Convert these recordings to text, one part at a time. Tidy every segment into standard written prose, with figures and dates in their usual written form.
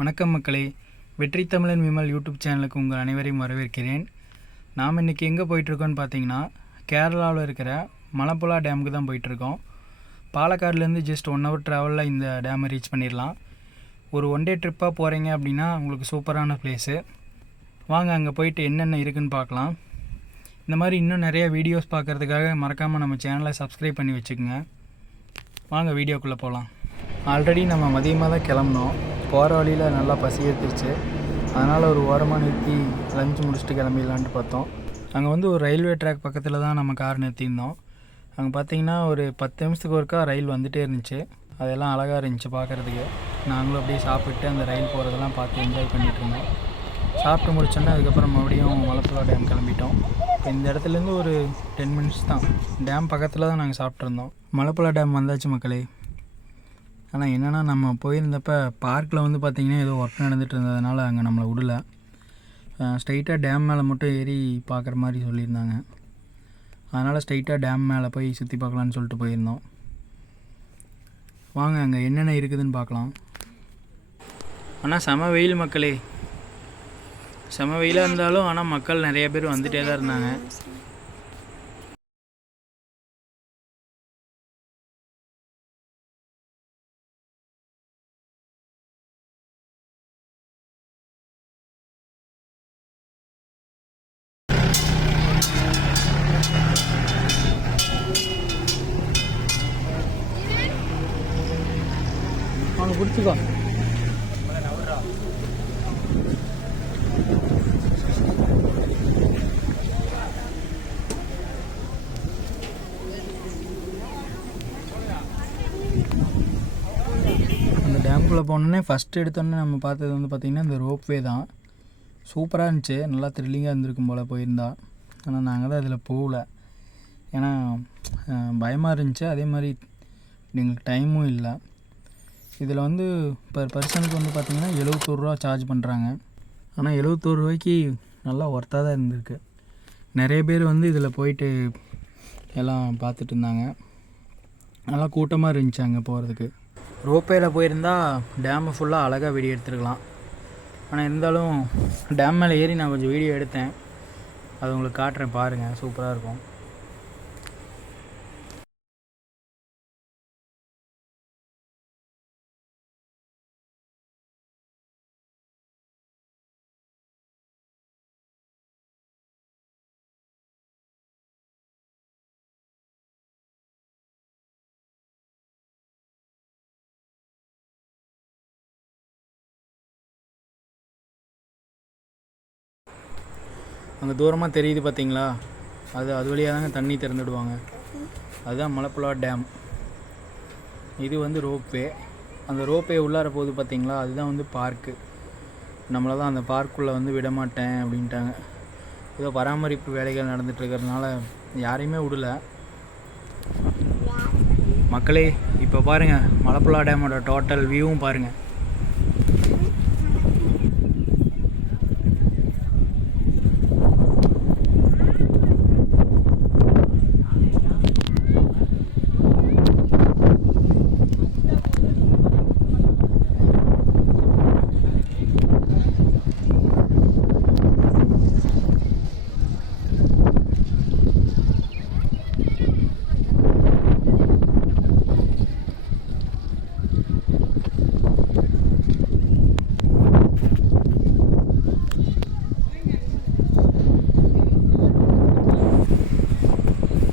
வணக்கம் மக்களே, வெற்றி தமிழன் விமல் யூடியூப் சேனலுக்கு உங்கள் அனைவரையும் வரவேற்கிறேன். நாம் இன்றைக்கி எங்கே போயிட்டுருக்கோன்னு பார்த்தீங்கன்னா, கேரளாவில் இருக்கிற மலப்புழா டேமுக்கு தான் போயிட்டுருக்கோம். பாலக்காடுலேருந்து ஜஸ்ட் 1 hour ட்ராவலில் இந்த டேமை ரீச் பண்ணிடலாம். ஒரு 1 day ட்ரிப்பாக போகிறீங்க அப்படின்னா உங்களுக்கு சூப்பரான பிளேஸு. வாங்க அங்கே போயிட்டு என்னென்ன இருக்குதுன்னு பார்க்கலாம். இந்த மாதிரி இன்னும் நிறைய வீடியோஸ் பார்க்குறதுக்காக மறக்காமல் நம்ம சேனலை சப்ஸ்கிரைப் பண்ணி வச்சுக்கோங்க. வாங்க வீடியோக்குள்ளே போகலாம். ஆல்ரெடி நம்ம மதியமாக தான் கிளம்புனோம். போகிற வழியில் நல்லா பசி எடுத்துருச்சு. அதனால் ஒரு ஓரமாக நிறுத்தி லஞ்ச் முடிச்சுட்டு கிளம்பிடலான்ட்டு பார்த்தோம். அங்கே வந்து ஒரு ரயில்வே ட்ராக் பக்கத்தில் தான் நம்ம கார் நிறுத்தியிருந்தோம். அங்கே பார்த்திங்கன்னா ஒரு 10 நிமிஷத்துக்கு ஒருக்கா ரயில் வந்துகிட்டே இருந்துச்சு. அதெல்லாம் அழகாக இருந்துச்சு பார்க்குறதுக்கு. நாங்களும் அப்படியே சாப்பிட்டு அந்த ரயில் போகிறதெல்லாம் பார்த்து என்ஜாய் பண்ணிகிட்டு இருந்தோம். சாப்பிட்டு முடிச்சோன்னா அதுக்கப்புறம் மறுபடியும் மலப்புழா டேம் கிளம்பிட்டோம். இப்போ இந்த இடத்துலேருந்து ஒரு 10 minutes தான். டேம் பக்கத்தில் தான் நாங்கள் சாப்பிட்ருந்தோம். மலப்புழா டேம் வந்தாச்சு மக்களே. ஆனால் என்னென்னா, நம்ம போயிருந்தப்போ பார்க்கில் வந்து பார்த்திங்கன்னா ஏதோ ஒர்க் நடந்துகிட்டு இருந்ததுனால அங்கே நம்மளை விடல. ஸ்ட்ரைட்டாக டேம் மேலே மட்டும் ஏறி பார்க்குற மாதிரி சொல்லியிருந்தாங்க. அதனால் ஸ்ட்ரைட்டாக டேம் மேலே போய் சுற்றி பார்க்கலான்னு சொல்லிட்டு போயிருந்தோம். வாங்க அங்கே என்னென்ன இருக்குதுன்னு பார்க்கலாம். ஆனால் செம வெயில் மக்களே, செம வெயிலாக இருந்தாலும் ஆனால் மக்கள் நிறைய பேர் வந்துகிட்டே தான் இருந்தாங்க. அவங்க பிடிச்சிக்கோ. அந்த டேமுக்குள்ளே போனோன்னே ஃபஸ்ட்டு எடுத்தோன்னே நம்ம பார்த்தது வந்து பார்த்திங்கன்னா இந்த ரோப்வே தான். சூப்பராக இருந்துச்சு, நல்லா த்ரில்லிங்காக இருந்திருக்கும் போல் போயிருந்தா. ஆனால் நாங்கள் தான் இதில் போகல, ஏன்னா பயமாக இருந்துச்சு. அதே மாதிரி எங்களுக்கு டைமும் இல்லை. இதில் வந்து பர் பர்சனுக்கு வந்து பார்த்திங்கன்னா 71 ரூபா சார்ஜ் பண்ணுறாங்க. ஆனால் 71 ரூபாய்க்கு நல்லா ஒர்த்தாக தான் இருந்திருக்கு. நிறைய பேர் வந்து இதில் போயிட்டு எல்லாம் பார்த்துட்டு இருந்தாங்க. நல்லா கூட்டமாக இருந்துச்சு அங்கே போகிறதுக்கு. ரோப்பேயில் போயிருந்தால் டேமை ஃபுல்லாக அழகாக வீடியோ எடுத்துருக்கலாம். ஆனால் இருந்தாலும் டேம் மேலே ஏறி நான் கொஞ்சம் வீடியோ எடுத்தேன். அது உங்களுக்கு காட்டுறேன் பாருங்கள், சூப்பராக இருக்கும். அங்கே தூரமாக தெரியுது பார்த்தீங்களா, அது வழியாக தாங்க தண்ணி திறந்துடுவாங்க. அதுதான் மலப்புழா டேம். இது வந்து ரோப்வே. அந்த ரோப்வே உள்ளார போகுது பார்த்தீங்களா, அதுதான் வந்து பார்க்கு. நம்மளை தான் அந்த பார்க்குள்ளே வந்து விடமாட்டேன் அப்படின்ட்டாங்க. ஏதோ பராமரிப்பு வேலைகள் நடந்துகிட்ருக்கிறதுனால யாரையுமே விடலை. மக்களே இப்போ பாருங்கள், மலப்புழா டேமோட டோட்டல் வியூவும் பாருங்கள்.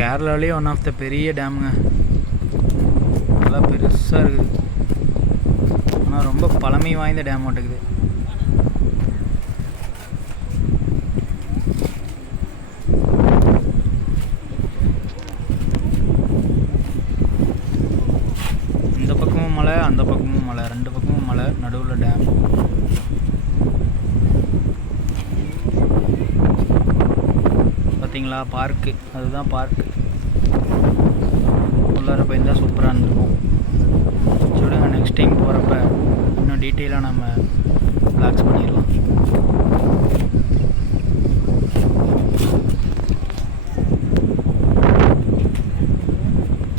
கேரளாவிலே ஒன் ஆஃப் த பெரிய டேமுங்க. நல்லா பெருசாக இருக்குது. ஆனால் ரொம்ப பழமை வாய்ந்த டேம் மாட்டேங்குது. இந்த பக்கமும் மலை, அந்த பக்கமும் மலை, 2 பக்கமும் மலை, நடுவில் டேம். பார்த்தீங்களா பார்க்கு, அதுதான் பார்க்கு. உள்ளார போயிருந்தால் சூப்பராக இருந்திருக்கும். சொல்லுங்க, நெக்ஸ்ட் டைம் போகிறப்ப இன்னும் டீட்டெயிலாக நம்ம வ்ளாக்ஸ் பண்ணிடலாம்.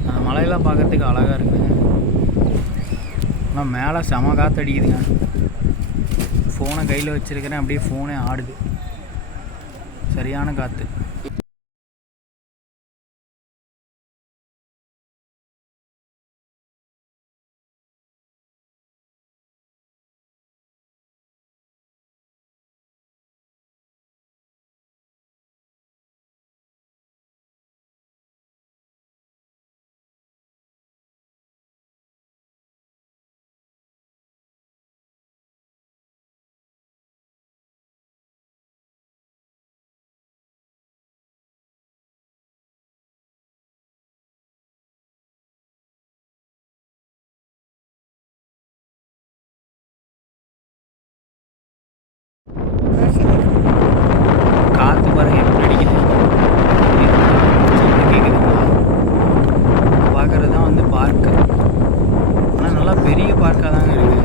அந்த மலையெல்லாம் பார்க்குறதுக்கு அழகாக இருக்குதுங்க. ஆனால் மேலே செம காற்று அடிக்குதுங்க. ஃபோனை கையில் வச்சுருக்கிறேன், அப்படியே ஃபோனே ஆடுது. சரியான காற்று. காற்று பாருங்க எப்படி அடிக்குது. கேட்குதுங்களா? பார்க்குறது தான் வந்து பார்க்கு. ஆனால் நல்லா பெரிய பார்க்காக தாங்க இருக்குது.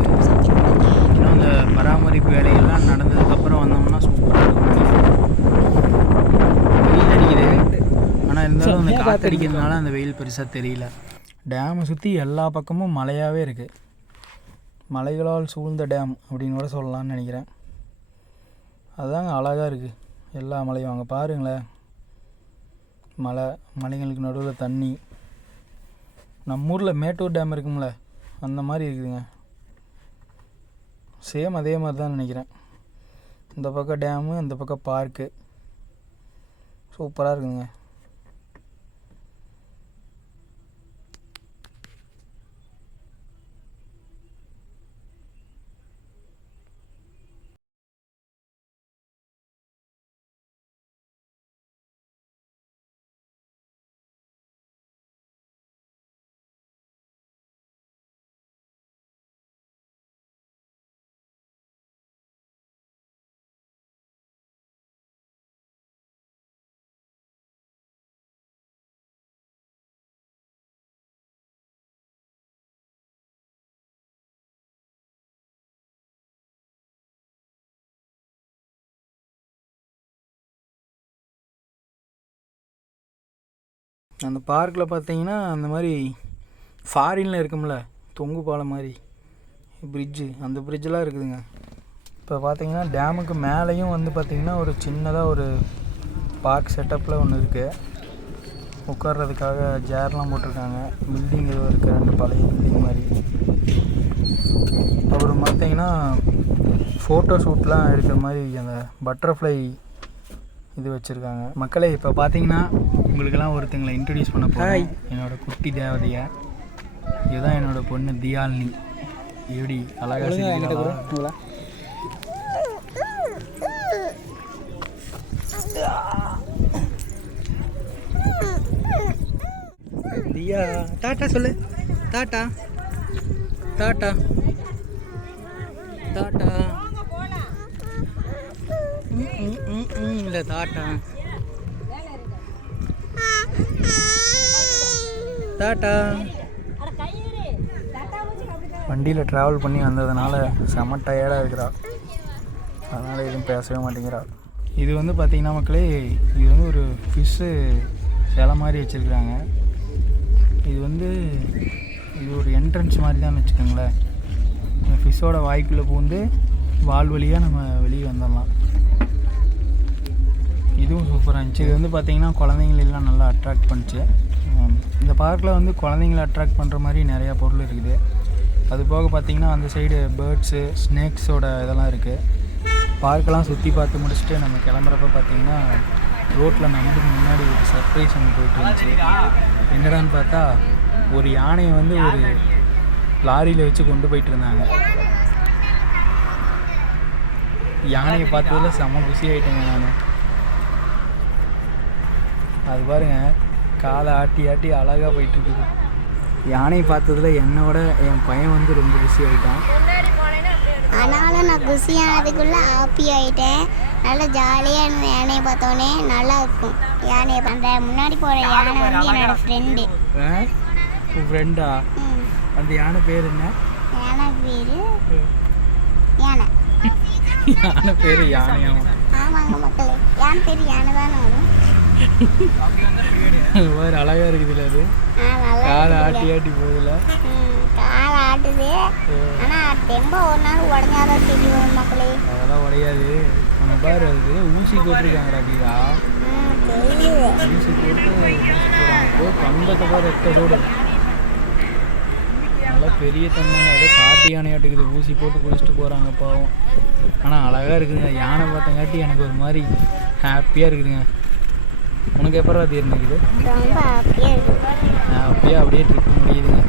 இன்னும் அந்த பராமரிப்பு வேலைகள்லாம் நடந்ததுக்கப்புறம் வந்தோம்னா சூப்பராக இருக்கும். வெயில் அடிக்குது, ஆனால் இருந்தாலும் அந்த காற்று அடிக்கிறதுனால அந்த வெயில் பெருசாக தெரியல. டேமை சுற்றி எல்லா பக்கமும் மலையாகவே இருக்குது. மலைகளால் சூழ்ந்த டேம் அப்படின்னு கூட சொல்லலாம்னு நினைக்கிறேன். அதுதாங்க அழகாக இருக்குது எல்லா மலையும். அங்கே பாருங்களேன், மலைங்களுக்கு நடுவில் தண்ணி. நம்ம ஊரில் மேட்டூர் டேம் இருக்கும்ல, அந்த மாதிரி இருக்குதுங்க. சேம் அதே மாதிரி தான் நினைக்கிறேன். இந்த பக்கம் டேமு, இந்த பக்கம் பார்க்கு. சூப்பராக இருக்குதுங்க. அந்த பார்க்கில் பார்த்தீங்கன்னா அந்த மாதிரி ஃபாரினில் இருக்கும்ல தொங்கு பாலம் மாதிரி பிரிட்ஜு, அந்த பிரிட்ஜெலாம் இருக்குதுங்க. இப்போ பார்த்தீங்கன்னா டேமுக்கு மேலேயும் வந்து பார்த்திங்கன்னா ஒரு சின்னதாக ஒரு பார்க் செட்டப்பில் ஒன்று இருக்குது. உட்கார்றதுக்காக சேர்லாம் போட்டிருக்காங்க. பில்டிங் ஏதோ இருக்குது, 2 பழைய பில்டிங் மாதிரி. அப்புறம் பார்த்தீங்கன்னா ஃபோட்டோ ஷூட்லாம் எடுக்கிற மாதிரி அந்த பட்டர்ஃப்ளை இது வச்சுருக்காங்க. மக்களே, இப்போ பார்த்தீங்கன்னா உங்களுக்கெல்லாம் ஒருத்தங்களை இன்ட்ரடியூஸ் பண்ண போகிறேன். என்னோடய குட்டி தேவதையை. இதுதான் என்னோடய பொண்ணு தியாலினி. எப்படி அழகாக சிரிக்கிறா. தியா டாட்டா சொல்லு. Tata tata tata. இல்லை டாட்டா டாட்டா. வண்டியில் ட்ராவல் பண்ணி வந்ததுனால செம டயர்டாக இருக்கிறா. அதனால் எதுவும் பேசவே மாட்டேங்கிறா. இது வந்து பார்த்திங்கன்னா மக்களே, இது வந்து ஒரு ஃபிஷ்ஷு சிலை மாதிரி வச்சுருக்குறாங்க. இது ஒரு என்ட்ரன்ஸ் மாதிரி தான் வச்சுக்கோங்களேன். இந்த ஃபிஷ்ஷோட வாய்க்குள்ளே பூந்து வால் வழியாக நம்ம வெளியே வந்துடலாம். இதுவும் சூப்பராக இருந்துச்சு. இது வந்து பார்த்திங்கன்னா குழந்தைங்களெல்லாம் நல்லா அட்ராக்ட் பண்ணிச்சு. இந்த பார்க்கில் வந்து குழந்தைங்கள அட்ராக்ட் பண்ணுற மாதிரி நிறையா பொருள் இருக்குது. அது போக பார்த்திங்கன்னா அந்த சைடு பேர்ட்ஸு, ஸ்னேக்ஸோட இதெல்லாம் இருக்குது. பார்க்கெல்லாம் சுற்றி பார்த்து முடிச்சுட்டு நம்ம கிளம்புறப்ப பார்த்திங்கன்னா ரோட்டில் நமக்கு முன்னாடி ஒரு சர்ப்ரைஸ் ஒன்று போயிட்டு இருந்துச்சு. என்னடான்னு பார்த்தா ஒரு யானையை வந்து ஒரு லாரியில் வச்சு கொண்டு போயிட்டு இருந்தாங்க. யானையை பார்த்ததில் செம்ம குஷி ஆகிட்டேங்க நான். அது பாருங்கள், காலை ஆட்டி ஆட்டி அழகாக போயிட்டுருக்குது. யானையை பார்த்ததில் என்னோட என் பையன் வந்து ரொம்ப குஷி ஆகிட்டான். ஆனாலும் நான் குஷியானதுக்குள்ளே ஹாப்பி ஆகிட்டேன். நல்லா ஜாலியாக இருந்த யானையை பார்த்தோன்னே நல்லா இருக்கும். யானையை அந்த முன்னாடி போகிற யானை வந்து என்னோடய ஃப்ரெண்டு. உன் ஃப்ரெண்டா? அந்த யானை பேர் என்ன? யானை பேர் யானை. யானை பேர் யானையாமா? ஆமாங்க மக்களே, யானை பேர் யானை தானே வரும். வேறு அழகாக இருக்குதுல்ல அது. காலை ஆட்டி ஆட்டி போகுதுல. காலை ஆட்டுது, ஆனால் ரொம்ப ஒரு நாள் உடஞ்சாதான் சரி வரும் மக்களே. அதெல்லாம் உடையாது. நம்ம பாரு அதுக்கு ஊசி போட்டிருக்காங்கடா வீரா. தெரியுது. ஊசி போட்டு போகிறாங்க. கம்பத்தை பாரு ரத்தத்தோடு. நல்லா பெரிய தண்ணிங்க. ஏதோ காட்டு யானையாட்டுக்குது. ஊசி போட்டு குடிச்சிட்டு போகிறாங்க பாவம். ஆனால் அழகாக இருக்குதுங்க. யானை பார்த்தங்காட்டி எனக்கு ஒரு மாதிரி ஹாப்பியாக இருக்குதுங்க. உனக்கு எப்போ அது இருந்துக்குது? ரொம்ப ஹாப்பியாக இருக்குது. ஹாப்பியாக அப்படியே ட்ரிப் முடியுதுங்க.